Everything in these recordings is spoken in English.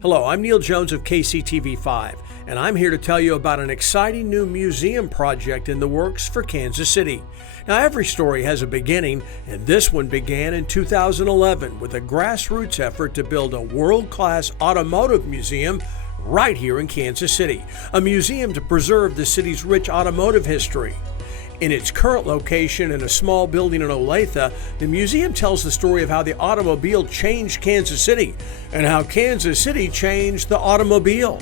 Hello, I'm Neil Jones of KCTV5, and I'm here to tell you about an exciting new museum project in the works for Kansas City. Now, every story has a beginning, and this one began in 2011 with a grassroots effort to build a world-class automotive museum right here in Kansas City, a museum to preserve the city's rich automotive history. In its current location in a small building in Olathe, the museum tells the story of how the automobile changed Kansas City and how Kansas City changed the automobile.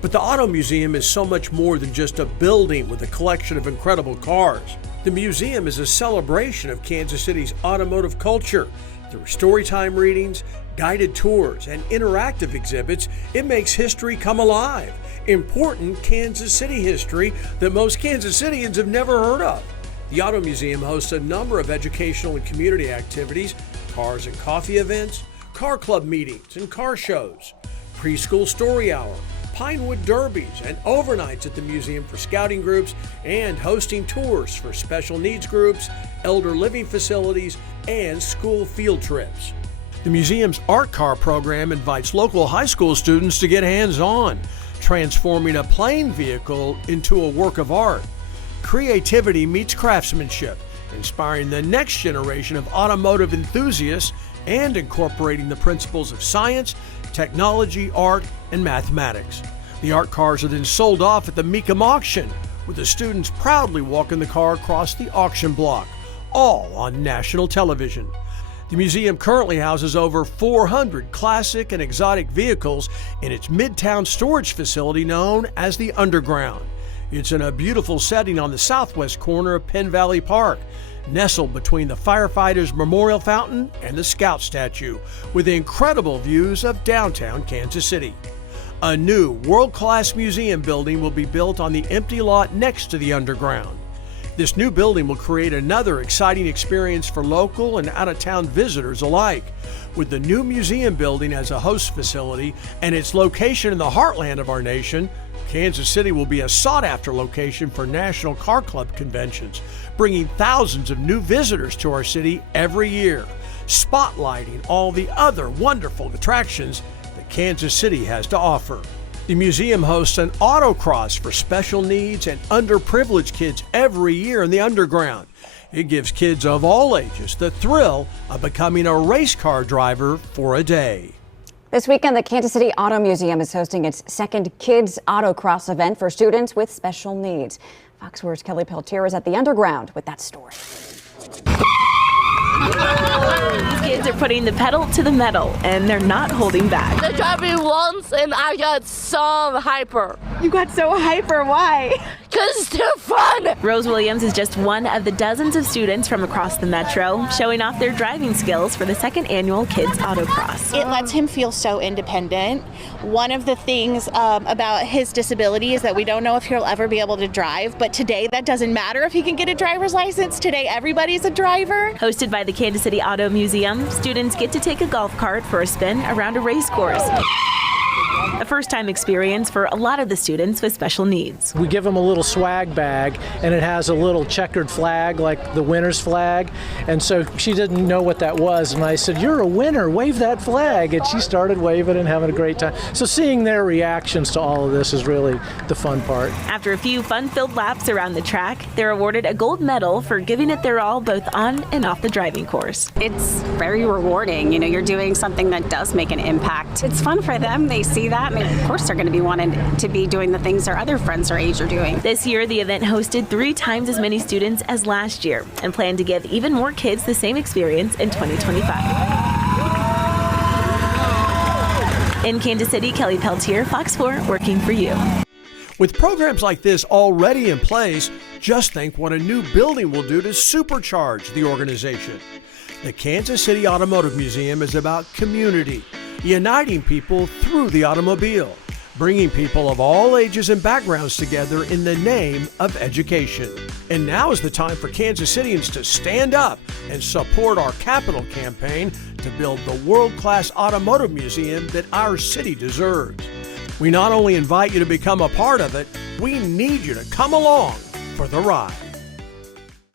But the Auto Museum is so much more than just a building with a collection of incredible cars. The museum is a celebration of Kansas City's automotive culture. Through storytime readings, guided tours, and interactive exhibits, it makes history come alive. Important Kansas City history that most Kansas Cityans have never heard of. The Auto Museum hosts a number of educational and community activities, cars and coffee events, car club meetings and car shows, preschool story hour, Pinewood derbies, and overnights at the museum for scouting groups, and hosting tours for special needs groups, elder living facilities, and school field trips. The museum's art car program invites local high school students to get hands-on, transforming a plain vehicle into a work of art. Creativity meets craftsmanship, inspiring the next generation of automotive enthusiasts and incorporating the principles of science, technology, art, and mathematics. The art cars are then sold off at the Mecum auction, with the students proudly walking the car across the auction block, all on national television. The museum currently houses over 400 classic and exotic vehicles in its Midtown storage facility known as the Underground. It's in a beautiful setting on the southwest corner of Penn Valley Park, nestled between the Firefighters Memorial Fountain and the Scout Statue, with incredible views of downtown Kansas City. A new world-class museum building will be built on the empty lot next to the Underground. This new building will create another exciting experience for local and out-of-town visitors alike. With the new museum building as a host facility and its location in the heartland of our nation, Kansas City will be a sought-after location for National Car Club conventions, bringing thousands of new visitors to our city every year, spotlighting all the other wonderful attractions that Kansas City has to offer. The museum hosts an autocross for special needs and underprivileged kids every year in the Underground. It gives kids of all ages the thrill of becoming a race car driver for a day. This weekend, the Kansas City Auto Museum is hosting its second Kids Autocross event for students with special needs. Fox 4's Kelly Peltier is at the Underground with that story. These kids are putting the pedal to the metal, and they're not holding back. They tried me once, and I got so hyper. You got so hyper, why? Because it's too fun! Rose Williams is just one of the dozens of students from across the metro showing off their driving skills for the second annual Kids Autocross. It lets him feel so independent. One of the things about his disability is that we don't know if he'll ever be able to drive, but today that doesn't matter if he can get a driver's license. Today everybody's a driver. Hosted by the Kansas City Auto Museum, students get to take a golf cart for a spin around a race course. A first-time experience for a lot of the students with special needs. We give them a little swag bag, and it has a little checkered flag like the winner's flag, and so she didn't know what that was, and I said, "You're a winner, wave that flag," and she started waving and having a great time. So seeing their reactions to all of this is really the fun part. After a few fun-filled laps around the track, they're awarded a gold medal for giving it their all both on and off the driving course. It's very rewarding. You know, you're doing something that does make an impact. It's fun for them. They see that, and of course they're going to be wanting to be doing the things their other friends their age are doing. This year, the event hosted 3 times as many students as last year and planned to give even more kids the same experience in 2025. In Kansas City, Kelly Peltier, Fox 4, working for you. With programs like this already in place, just think what a new building will do to supercharge the organization. The Kansas City Automotive Museum is about community, uniting people through the automobile, bringing people of all ages and backgrounds together in the name of education. And now is the time for Kansas Cityans to stand up and support our capital campaign to build the world-class automotive museum that our city deserves. We not only invite you to become a part of it, we need you to come along for the ride.